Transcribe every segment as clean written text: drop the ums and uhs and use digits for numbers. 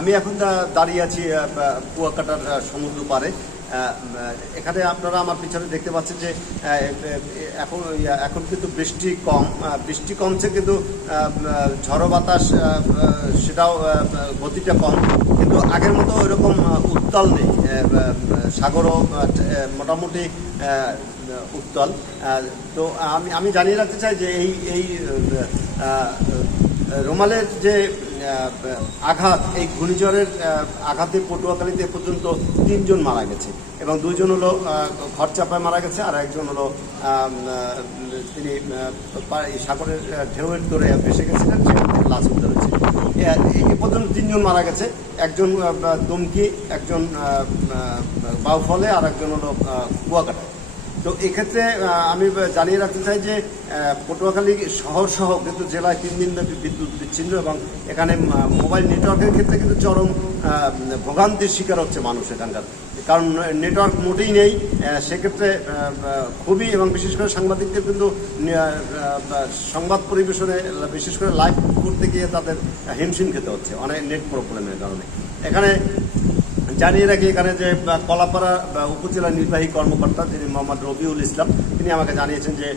আমি এখন দাঁড়িয়ে আছি কুয়াকাটার সমুদ্র পাড়ে। এখানে আপনারা আমার পিছনে দেখতে পাচ্ছেন যে এখন কিন্তু বৃষ্টি কমছে, কিন্তু ঝড়ো বাতাস সেটাও গতিটা কম, কিন্তু আগের মতো ওইরকম উত্তাল নেই। সাগরও মোটামুটি উত্তাল। তো আমি জানিয়ে রাখতে চাই যে এই রোমালের যে আঘাত, এই ঘূর্ণিঝড়ের আঘাতে পটুয়াখালীতে পর্যন্ত 3 জন মারা গেছে, এবং 2 জন হলো ঘরচাপায় মারা গেছে, আর একজন হলো তিনি সাগরের ঢেউয়ের দৌড়ে ভেসে গেছিলেন, লাশ উদ্ধার হয়েছে। এই পর্যন্ত 3 জন মারা গেছে, একজন দুমকি, একজন বাউফলে, আর একজন হলো কুয়াকাটা। তো এক্ষেত্রে আমি জানিয়ে রাখতে চাই যে পটুয়াখালী শহর সহ কিন্তু জেলায় 3 দিন ব্যাপী বিদ্যুৎ বিচ্ছিন্ন, এবং এখানে মোবাইল নেটওয়ার্কের ক্ষেত্রে কিন্তু চরম ভোগান্তির শিকার হচ্ছে মানুষ এখানকার, কারণ নেটওয়ার্ক মোটেই নেই। সেক্ষেত্রে খুবই, এবং বিশেষ করে সাংবাদিকদের কিন্তু সংবাদ পরিবেশনে, বিশেষ করে লাইভ করতে গিয়ে তাদের হিমশিম খেতে হচ্ছে অনেক নেট প্রবলেমের কারণে। এখানে জানিয়ে রাখি, এখানে যে কলাপাড়া উপজেলা নির্বাহী কর্মকর্তা যিনি মোহাম্মদ রবিউল ইসলাম, তিনি আমাকে জানিয়েছেন যে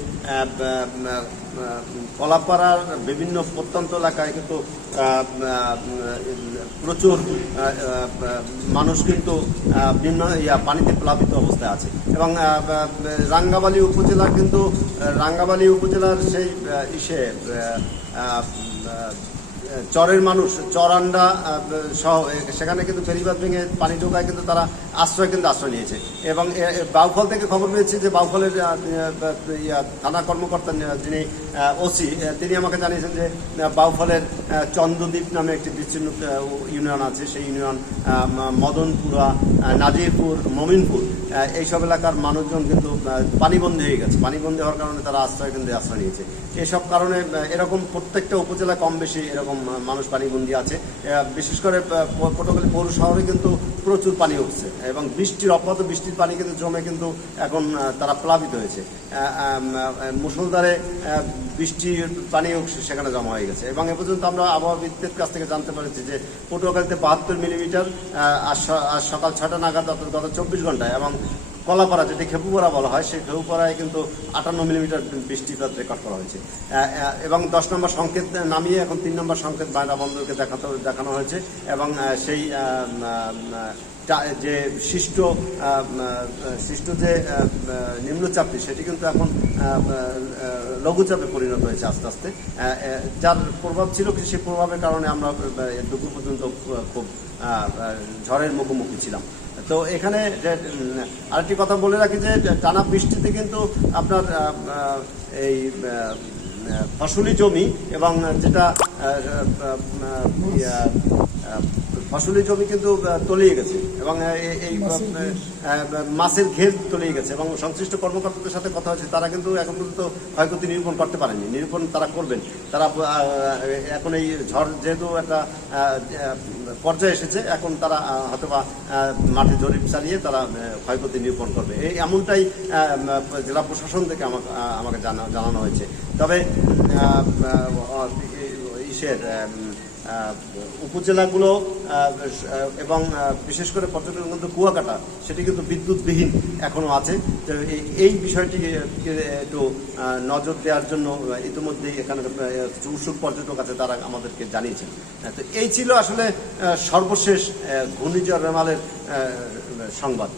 কলাপাড়ার বিভিন্ন প্রত্যন্ত এলাকায় কিন্তু প্রচুর মানুষ কিন্তু পানিতে প্লাবিত অবস্থায় আছে, এবং রাঙ্গাবালী উপজেলার সেই চরের মানুষ, চরান্ডা সহ সেখানে কিন্তু ফেরিবাদ ভেঙে পানি ঢোকায় কিন্তু তারা আশ্রয় নিয়েছে। এবং বাউফল থেকে খবর পেয়েছি যে বাউফলের থানা কর্মকর্তা যিনি ওসি, তিনি আমাকে জানিয়েছেন যে বাউফলের চন্দ্রদ্বীপ নামে একটি বিচ্ছিন্ন ইউনিয়ন আছে, সেই ইউনিয়ন মদনপুরা, নাজিরপুর, মমিনপুর, এইসব এলাকার মানুষজন কিন্তু পানিবন্দী হয়ে গেছে। পানিবন্দী হওয়ার কারণে তারা আশ্রয় নিয়েছে। এসব কারণে এরকম প্রত্যেকটা উপজেলা কম বেশি এরকম মানুষ পানিবন্দী আছে। বিশেষ করে পটুয়াখালী পৌর শহরে কিন্তু প্রচুর পানি উঠছে, এবং অব্যাহত বৃষ্টির পানি কিন্তু জমে কিন্তু এখন তারা প্লাবিত হয়েছে। মুষলধারে বৃষ্টির পানিও সেখানে জমা হয়ে গেছে, এবং এ পর্যন্ত আমরা আবহাওয়াবিদদের কাছ থেকে জানতে পেরেছি যে পটুয়াখালীতে 72 মিলিমিটার আজ সকাল 6টা নাগাদ, গত 24 ঘন্টায়, এবং কলাপাড়া, যেটি খেপুপাড়া বলা হয়, সেই খেপুপাড়ায় কিন্তু 58 মিলিমিটার বৃষ্টিপাত রেকর্ড করা হয়েছে। এবং 10 নম্বর সংকেত নামিয়ে এখন 3 নম্বর সংকেত বায়না বন্দরকে দেখানো হয়েছে, এবং সেই যে সৃষ্ট যে নিম্নচাপটি, সেটি কিন্তু এখন লঘুচাপে পরিণত হয়েছে আস্তে আস্তে। যার প্রভাব ছিল, সেই প্রভাবের কারণে আমরা দুপুর পর্যন্ত খুব ঝড়ের মুখোমুখি ছিলাম। তো এখানে আরেকটি কথা বলে রাখি যে টানা বৃষ্টিতে কিন্তু আপনার এই ফসলি জমি, এবং যেটা ফসলি জমি কিন্তু তলিয়ে গেছে, এবং এই মাছের ঘের তলিয়ে গেছে, এবং সংশ্লিষ্ট কর্মকর্তাদের সাথে কথা হয়েছে, তারা কিন্তু এখন পর্যন্ত ক্ষয়ক্ষতি নিরূপণ করতে পারেনি। নিরূপণ তারা করবেন, তারা এখন এই ঝড় যেহেতু একটা পর্যায়ে এসেছে, এখন তারা হয়তোবা মাঠে জরিপ চালিয়ে তারা ক্ষয়ক্ষতি নিরূপণ করবে, এমনটাই জেলা প্রশাসন থেকে আমাকে জানানো হয়েছে। তবে উপজেলাগুলো এবং বিশেষ করে পর্যটন কেন্দ্র কুয়াকাটা, সেটি কিন্তু বিদ্যুৎবিহীন এখনও আছে। তো এই বিষয়টি একটু নজর দেওয়ার জন্য ইতিমধ্যেই এখানে উৎসুক পর্যটক আছে, তারা আমাদেরকে জানিয়েছেন। তো এই ছিল আসলে সর্বশেষ ঘূর্ণিঝড় রেমালের সংবাদ।